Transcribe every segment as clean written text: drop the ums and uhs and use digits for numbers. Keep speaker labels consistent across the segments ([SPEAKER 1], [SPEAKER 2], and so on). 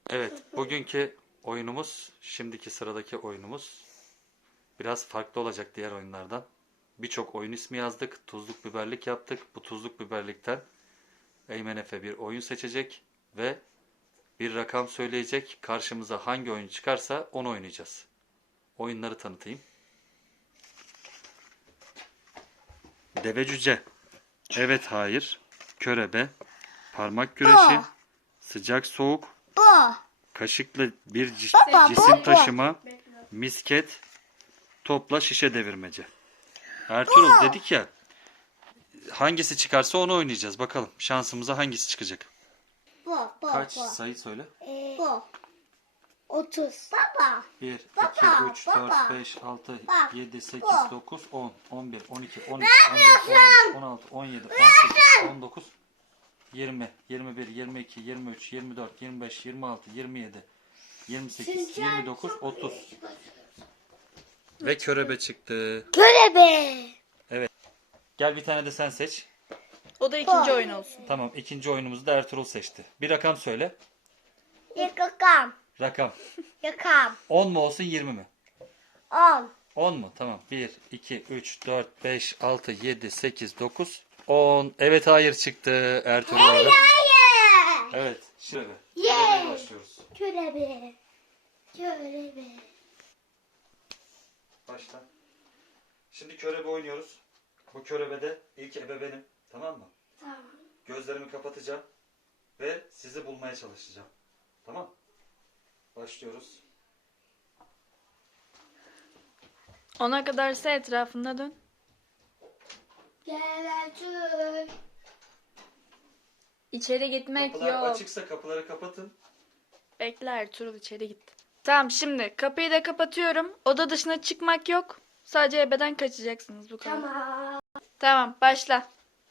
[SPEAKER 1] Evet, bugünkü oyunumuz, şimdiki sıradaki oyunumuz biraz farklı olacak diğer oyunlardan. Birçok oyun ismi yazdık, tuzluk biberlik yaptık. Bu tuzluk biberlikten Eymen Efe bir oyun seçecek ve bir rakam söyleyecek. Karşımıza hangi oyun çıkarsa onu oynayacağız. Oyunları tanıtayım. Deve cüce, evet hayır, körebe, parmak güreşi, sıcak soğuk,
[SPEAKER 2] Bu.
[SPEAKER 1] kaşıkla bir
[SPEAKER 2] Baba,
[SPEAKER 1] cisim
[SPEAKER 2] baba.
[SPEAKER 1] taşıma, misket, topla şişe devirmece. Ertuğrul dedik ya, hangisi çıkarsa onu oynayacağız. Bakalım şansımıza hangisi çıkacak.
[SPEAKER 2] Bu.
[SPEAKER 1] Kaç sayı söyle.
[SPEAKER 2] Bu. 30. Baba.
[SPEAKER 1] 1, 2,
[SPEAKER 2] Baba,
[SPEAKER 1] 3,
[SPEAKER 2] baba.
[SPEAKER 1] 4, 5, 6,
[SPEAKER 2] Bak,
[SPEAKER 1] 7, 8,
[SPEAKER 2] bu.
[SPEAKER 1] 9, 10, 11, 12, 13, 14, 15, 16, 17, 18, 19, 20, 21, 22, 23, 24, 25, 26, 27, 28, 29, 30. Ve körebe çıktı.
[SPEAKER 2] Körebe.
[SPEAKER 1] Gel bir tane de sen seç.
[SPEAKER 3] O da ikinci oyun olsun.
[SPEAKER 1] Tamam, ikinci oyunumuzu da Ertuğrul seçti. Bir rakam söyle.
[SPEAKER 2] Yakam.
[SPEAKER 1] Rakam.
[SPEAKER 2] Yakam.
[SPEAKER 1] 10 mu olsun 20 mi?
[SPEAKER 2] 10.
[SPEAKER 1] 10 mu? Tamam. 1, 2, 3, 4, 5, 6, 7, 8, 9, 10. Evet hayır çıktı Ertuğrul.
[SPEAKER 2] Hayır.
[SPEAKER 1] Evet. Şimdi
[SPEAKER 2] Yeah.
[SPEAKER 1] başlıyoruz.
[SPEAKER 2] Körebe. Körebe.
[SPEAKER 1] Başla. Şimdi körebe oynuyoruz. Bu körebede ilk ebe benim. Tamam mı?
[SPEAKER 2] Tamam.
[SPEAKER 1] Gözlerimi kapatacağım. Ve sizi bulmaya çalışacağım. Tamam. Başlıyoruz.
[SPEAKER 3] Ona kadarsa etrafında dön.
[SPEAKER 2] Gel Ertuğrul.
[SPEAKER 3] İçeri gitmek
[SPEAKER 1] Kapılar
[SPEAKER 3] yok.
[SPEAKER 1] açıksa kapıları kapatın.
[SPEAKER 3] Bekle Ertuğrul içeri gitti. Tamam şimdi kapıyı da kapatıyorum. Oda dışına çıkmak yok. Sadece ebeden kaçacaksınız bu kadar.
[SPEAKER 2] Tamam.
[SPEAKER 3] Tamam başla.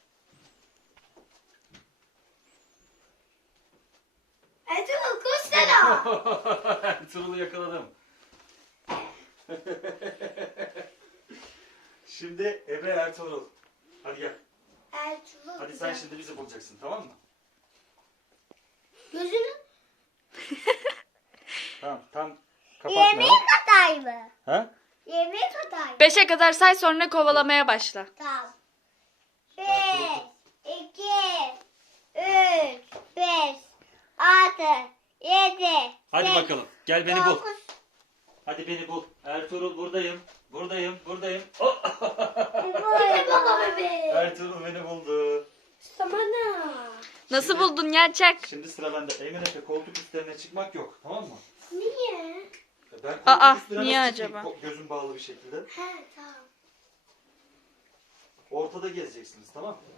[SPEAKER 2] Ertuğrul koşsana.
[SPEAKER 1] Ertuğrul'u yakaladım. Şimdi ebe Ertuğrul. Hadi gel.
[SPEAKER 2] Ertuğrul.
[SPEAKER 1] Hadi sen şimdi bizi bulacaksın, tamam mı?
[SPEAKER 2] Gözünü
[SPEAKER 1] Tamam, tam
[SPEAKER 2] yemeğe
[SPEAKER 1] kapatmayalım.
[SPEAKER 2] kadar mı?
[SPEAKER 1] Ha?
[SPEAKER 2] Yemeğe kadar mı?
[SPEAKER 3] 5'e kadar say sonra kovalamaya başla.
[SPEAKER 2] Tamam.
[SPEAKER 1] Ertuğrul.
[SPEAKER 2] 1, 2, 3, 5, 6, 7,
[SPEAKER 1] Hadi bakalım. Gel beni bul.
[SPEAKER 2] 9.
[SPEAKER 1] Hadi beni bul. Ertuğrul buradayım. Buradayım. Oh!
[SPEAKER 2] Baba bebeğim.
[SPEAKER 1] Ertuğrul beni buldu.
[SPEAKER 2] Samana.
[SPEAKER 3] Nasıl
[SPEAKER 1] Şimdi-
[SPEAKER 3] buldun ya çak?
[SPEAKER 1] Şimdi sıra bende. Eymen Efe koltuk üstlerine çıkmak yok. Tamam mı?
[SPEAKER 2] Niye?
[SPEAKER 1] Ben koltuk
[SPEAKER 3] Aa,
[SPEAKER 1] üstüne
[SPEAKER 3] niye
[SPEAKER 1] nasıl çıkayım?
[SPEAKER 3] acaba?
[SPEAKER 1] Gözüm bağlı bir şekilde.
[SPEAKER 2] He tamam.
[SPEAKER 1] Ortada gezeceksiniz, tamam mı?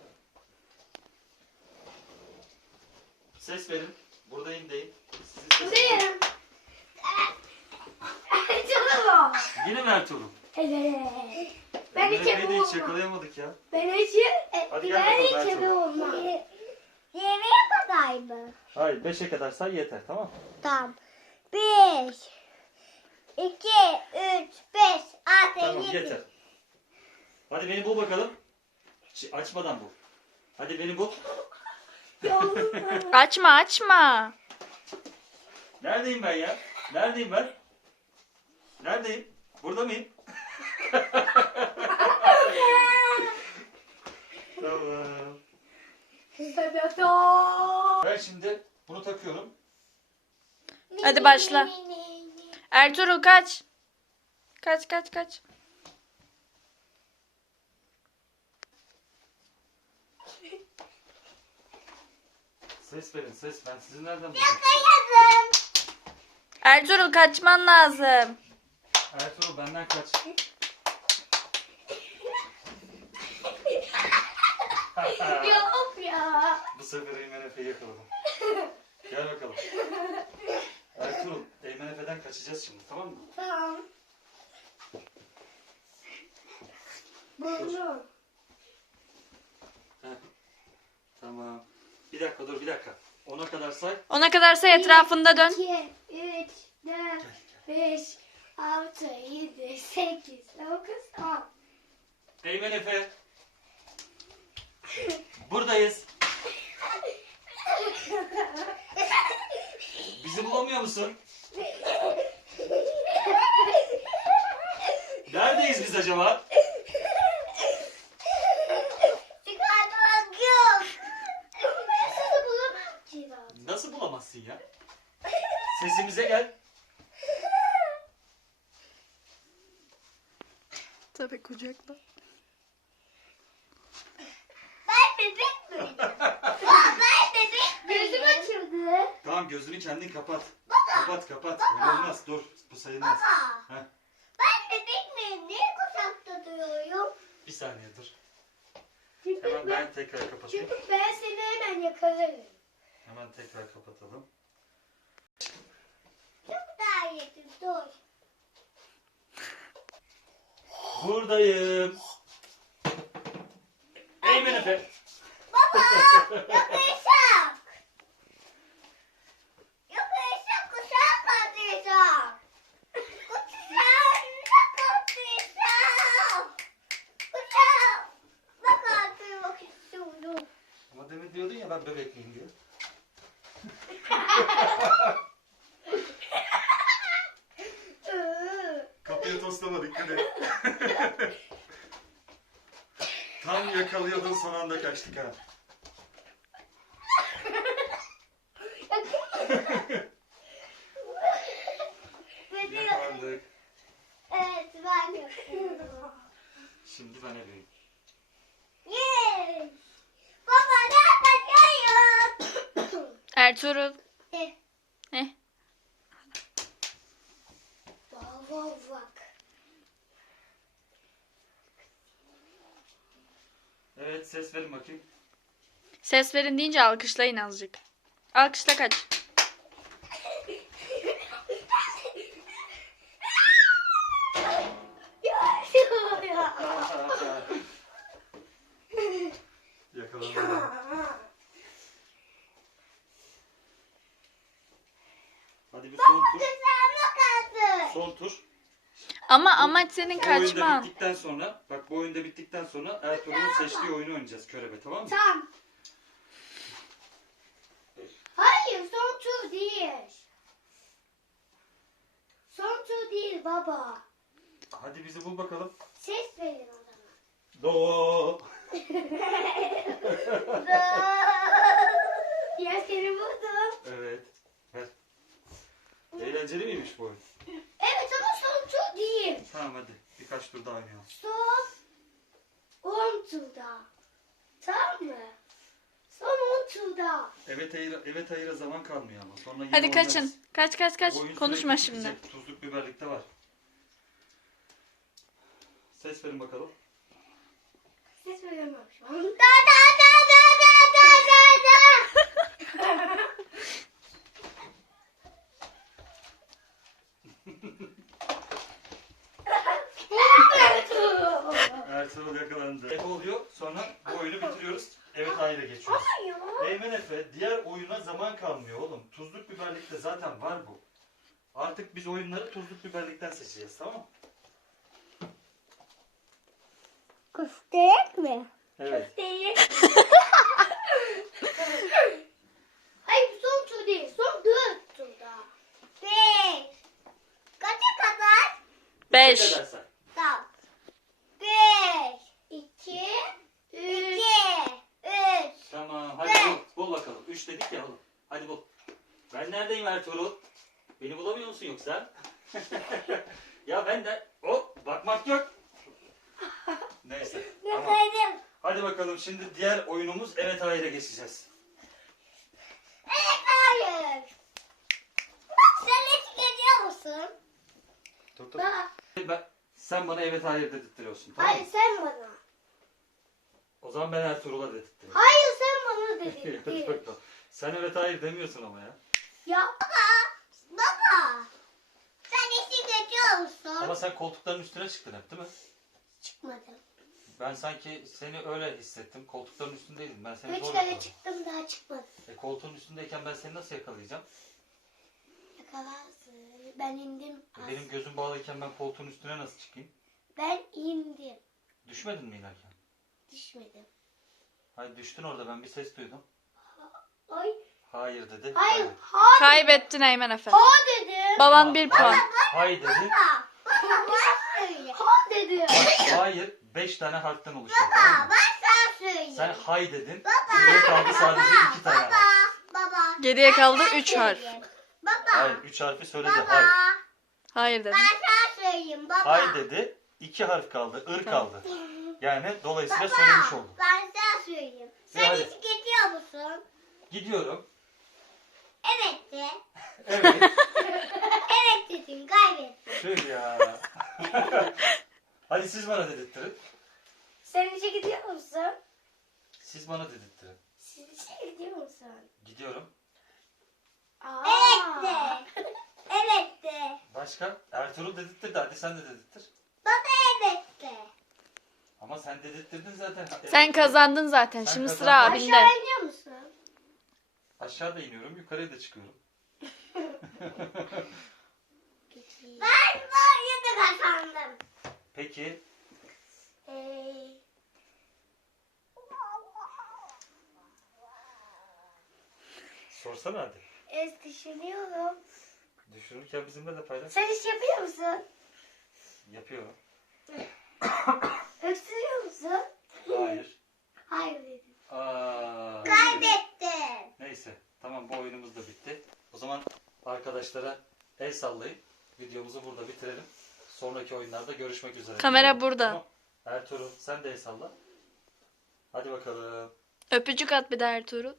[SPEAKER 1] Ses verin. Buradayım deyin. Sizin ses-
[SPEAKER 2] Buradayım. Ertuğrul.
[SPEAKER 1] Yine mi Ertuğrul?
[SPEAKER 2] Evet. Ben
[SPEAKER 1] Eymen
[SPEAKER 2] hiç
[SPEAKER 1] Efe'yi de hiç
[SPEAKER 2] yapamam.
[SPEAKER 1] yakalayamadık ya.
[SPEAKER 2] Ben hiç
[SPEAKER 1] Hadi gel bakalım Ertuğrul.
[SPEAKER 2] yapamam. Yemeğe kadar mı?
[SPEAKER 1] Hayır, 5'e kadar say yeter, tamam mı?
[SPEAKER 2] Tamam. 1, 2, 3, 5, 6,
[SPEAKER 1] Tamam
[SPEAKER 2] 7.
[SPEAKER 1] yeter. Hadi beni bul bakalım. Açmadan bul. Hadi beni bul.
[SPEAKER 3] Açma.
[SPEAKER 1] Neredeyim ben ya? Neredeyim ben? Neredeyim? Burada mıyım? Tamam. Ben şimdi bunu takıyorum.
[SPEAKER 3] Hadi başla. Ertuğrul kaç. Kaç.
[SPEAKER 1] Ses verin ses. Ben sizi nereden bulacağım?
[SPEAKER 2] Yazın.
[SPEAKER 3] Ertuğrul kaçman lazım.
[SPEAKER 1] Ertuğrul benden kaç.
[SPEAKER 2] Yok ya.
[SPEAKER 1] Bu sefer Eymen Efe'yi yakaladım. Gel bakalım. Ertuğrul, Eymen Efe'den kaçacağız şimdi, tamam mı?
[SPEAKER 2] Tamam. Bunu.
[SPEAKER 1] Heh. Tamam. Bir dakika dur, bir dakika. 10'a kadar say.
[SPEAKER 3] Ona kadarsa etrafında dön.
[SPEAKER 2] 2, 3, 4, 5, 6, 7, 8, 9, 10.
[SPEAKER 1] Eymen Efe. Buradayız. Bizi bulamıyor musun? Neredeyiz biz acaba?
[SPEAKER 2] Çıkartmak yok. Nasıl bulamam ki zaten?
[SPEAKER 1] Nasıl bulamazsın ya? Sesimize gel.
[SPEAKER 3] Tabii kucakla.
[SPEAKER 2] Ben bebek miyim? Ben bebek miyim? Gözüm açıldı.
[SPEAKER 1] Tamam, gözünü kendin kapat. Kapat. Öyle olmaz. Dur. Bu sayılmaz.
[SPEAKER 2] Baba.
[SPEAKER 1] Heh.
[SPEAKER 2] Ben bebek miyim? Niye kucakta duruyorum?
[SPEAKER 1] Bir saniye dur.
[SPEAKER 2] Çünkü
[SPEAKER 1] Hemen ben tekrar kapatayım.
[SPEAKER 2] çünkü ben seni hemen yakalarım.
[SPEAKER 1] Hemen tekrar kapatalım.
[SPEAKER 2] Çok daha yedim. Dur.
[SPEAKER 1] Buradayım. Eymen Efe.
[SPEAKER 2] Baba. Yakışık. Yakışık kuşak katlayacak. Kuşak katlayacak. Kuşak. Bak katlamak istiyorum.
[SPEAKER 1] Ama demin diyordun ya ben bebek miyim diye. Kapıya toslama, dikkat et. Tam yakalıyordun, son anda kaçtık ha. Yakalandık.
[SPEAKER 2] Evet ben yapıyorum.
[SPEAKER 1] Şimdi ben ebeyim.
[SPEAKER 2] Yes. Baba ne yapacağım?
[SPEAKER 3] Ertuğrul.
[SPEAKER 2] Eh.
[SPEAKER 3] Ne?
[SPEAKER 2] Baba bak.
[SPEAKER 1] Evet, ses verin bakayım.
[SPEAKER 3] Ses verin deyince alkışlayın azıcık. Alkışla kaç.
[SPEAKER 1] Yakalandım. Hadi bir son tur.
[SPEAKER 2] Kızarma kaldı.
[SPEAKER 1] Son tur.
[SPEAKER 3] Ama amaç senin
[SPEAKER 1] Bu oyunda
[SPEAKER 3] kaçman.
[SPEAKER 1] bittikten sonra, bak bu oyunda bittikten sonra Ertuğrul'un seçtiği oyunu oynayacağız, körebe, tamam mı?
[SPEAKER 2] Tamam. Hayır son tur değil. Son tur değil baba.
[SPEAKER 1] Hadi bizi bul bakalım.
[SPEAKER 2] Ses verin o zaman.
[SPEAKER 1] Do.
[SPEAKER 2] Ya seni buldum.
[SPEAKER 1] Evet. Ver. Eğlenceli miymiş bu oyun?
[SPEAKER 2] Evet ama son tur değil.
[SPEAKER 1] Tamam hadi. Birkaç tur daha oynayalım.
[SPEAKER 2] Son 10 turda. Tamam mı? Son 10 turda.
[SPEAKER 1] Evet hayır zaman kalmıyor ama. Sonra yine
[SPEAKER 3] Hadi
[SPEAKER 1] oynarız.
[SPEAKER 3] kaçın. Kaç.
[SPEAKER 1] Bu oyun
[SPEAKER 3] Konuşma
[SPEAKER 1] sürekli
[SPEAKER 3] şimdi.
[SPEAKER 1] bitecek. Tuzluk biberlikte var. Ses verin bakalım.
[SPEAKER 2] Ses verememişim. Da da da da da da da da.
[SPEAKER 1] Ertuğrul yakalandı. Hep oluyor. Sonra bu oyunu bitiriyoruz. Evet hayır'a geçiyoruz. Eymen Efe, diğer oyuna zaman kalmıyor oğlum. Tuzluk biberlikte zaten var bu. Artık biz oyunları tuzluk biberlikten seçeceğiz, tamam mı?
[SPEAKER 2] Köftek mi?
[SPEAKER 1] Evet.
[SPEAKER 2] Değil. Hayır bu son tur değil. Son 4 turda. 5. Kaça kadar?
[SPEAKER 3] 5.
[SPEAKER 2] Tamam. 5. 2. 3.
[SPEAKER 1] Tamam hadi bul bakalım. 3 dedik ya oğlum. Hadi bul. Ben neredeyim Ertuğrul? Beni bulamıyor musun yoksa? Ya ben de... Hop, bakmak yok. Neyse. Tamam.
[SPEAKER 2] Bakayım.
[SPEAKER 1] Hadi bakalım, şimdi diğer oyunumuz evet hayır'a geçeceğiz.
[SPEAKER 2] Evet hayır. Bak sen eşlik ediyor musun?
[SPEAKER 1] Dur.
[SPEAKER 2] Bak.
[SPEAKER 1] Sen bana evet hayır dedirtiyorsun, tamam mı?
[SPEAKER 2] Hayır sen bana.
[SPEAKER 1] O zaman ben Ertuğrul'a dedirtiyorum.
[SPEAKER 2] Hayır sen bana
[SPEAKER 1] Hadi
[SPEAKER 2] dedin.
[SPEAKER 1] bakalım. Sen evet hayır demiyorsun ama ya.
[SPEAKER 2] Ya baba. Sen eşlik ediyor musun?
[SPEAKER 1] Ama sen koltukların üstüne çıktın hep, değil mi?
[SPEAKER 2] Çıkmadım.
[SPEAKER 1] Ben sanki seni öyle hissettim. Koltukların üstündeydim. Ben seni
[SPEAKER 2] 3
[SPEAKER 1] zor
[SPEAKER 2] kere
[SPEAKER 1] yakaladım.
[SPEAKER 2] çıktım daha çıkmadım.
[SPEAKER 1] Koltuğun üstündeyken ben seni nasıl yakalayacağım?
[SPEAKER 2] Yakalarsın. Ben indim.
[SPEAKER 1] Benim gözüm bağlıyken ben koltuğun üstüne nasıl çıkayım?
[SPEAKER 2] Ben indim.
[SPEAKER 1] Düşmedin mi inerken?
[SPEAKER 2] Düşmedim.
[SPEAKER 1] Hayır düştün orada, ben bir ses duydum.
[SPEAKER 2] Ay
[SPEAKER 1] Hayır dedi.
[SPEAKER 2] Hayır.
[SPEAKER 1] Hayır.
[SPEAKER 2] Ha.
[SPEAKER 3] Kaybettin Eymen Efe.
[SPEAKER 2] Ha dedim.
[SPEAKER 3] Baban 1 puan.
[SPEAKER 1] Hay dedi.
[SPEAKER 2] Baba. Baba ben söyleyeyim. Ha dedim.
[SPEAKER 1] Hayır 5 tane harften oluşuyor.
[SPEAKER 2] Baba
[SPEAKER 1] Tamam mı?
[SPEAKER 2] ben sana söyleyeyim.
[SPEAKER 1] Sen hay dedin.
[SPEAKER 2] Baba.
[SPEAKER 1] Geriye kaldı sadece 2 tane harf.
[SPEAKER 2] Baba.
[SPEAKER 3] Geriye
[SPEAKER 2] ben
[SPEAKER 3] kaldı
[SPEAKER 2] sana
[SPEAKER 3] 3 harf.
[SPEAKER 2] söyleyeyim. Baba.
[SPEAKER 1] Hayır 3 harfi söyledi.
[SPEAKER 2] Baba.
[SPEAKER 1] Hay.
[SPEAKER 3] Hayır dedim.
[SPEAKER 2] Ben sana söyleyeyim baba.
[SPEAKER 1] Hay dedi. 2 harf kaldı. Ir kaldı. Yani dolayısıyla
[SPEAKER 2] Baba,
[SPEAKER 1] söylemiş oldum.
[SPEAKER 2] ben sana söyleyeyim. Sen
[SPEAKER 1] hadi.
[SPEAKER 2] hiç gidiyor musun?
[SPEAKER 1] Gidiyorum.
[SPEAKER 2] Evet de.
[SPEAKER 1] Evet.
[SPEAKER 2] Evet dedin kaybettin.
[SPEAKER 1] Tüh ya. Hadi siz bana dedirttirin.
[SPEAKER 2] Sen işe gidiyor musun?
[SPEAKER 1] Siz bana dedirttirin.
[SPEAKER 2] Siz işe gidiyor musun?
[SPEAKER 1] Gidiyorum.
[SPEAKER 2] Evet de. Evet de.
[SPEAKER 1] Başka? Ertuğrul dedirttirdi. Hadi sen de dedirttir.
[SPEAKER 2] Baba evet de.
[SPEAKER 1] Ama sen dedirttirdin zaten.
[SPEAKER 3] Sen kazandın zaten.
[SPEAKER 1] Sen
[SPEAKER 3] Şimdi
[SPEAKER 1] kazandın.
[SPEAKER 3] sıra abinde.
[SPEAKER 2] Aşağı iniyor musun?
[SPEAKER 1] Aşağıda iniyorum. Yukarıya da çıkıyorum.
[SPEAKER 2] Ben bu oyunu kazandım.
[SPEAKER 1] Peki. Sorsana hadi.
[SPEAKER 2] Düşünüyorum.
[SPEAKER 1] Düşünürken bizimle de paylaş.
[SPEAKER 2] Sen iş yapıyor musun?
[SPEAKER 1] Yapıyorum.
[SPEAKER 2] Öksürüyor musun?
[SPEAKER 1] Hayır.
[SPEAKER 2] Hayır dedim.
[SPEAKER 1] Aa,
[SPEAKER 2] Kaybettin.
[SPEAKER 1] neyse. Tamam bu oyunumuz da bitti. O zaman arkadaşlara el sallayıp videomuzu burada bitirelim. Sonraki oyunlarda görüşmek üzere.
[SPEAKER 3] Kamera burada.
[SPEAKER 1] Tamam. Ertuğrul sen de el salla. Hadi bakalım.
[SPEAKER 3] Öpücük at bir de Ertuğrul.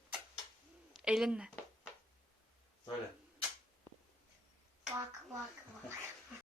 [SPEAKER 3] Elinle.
[SPEAKER 1] Böyle.
[SPEAKER 2] Bak bak bak.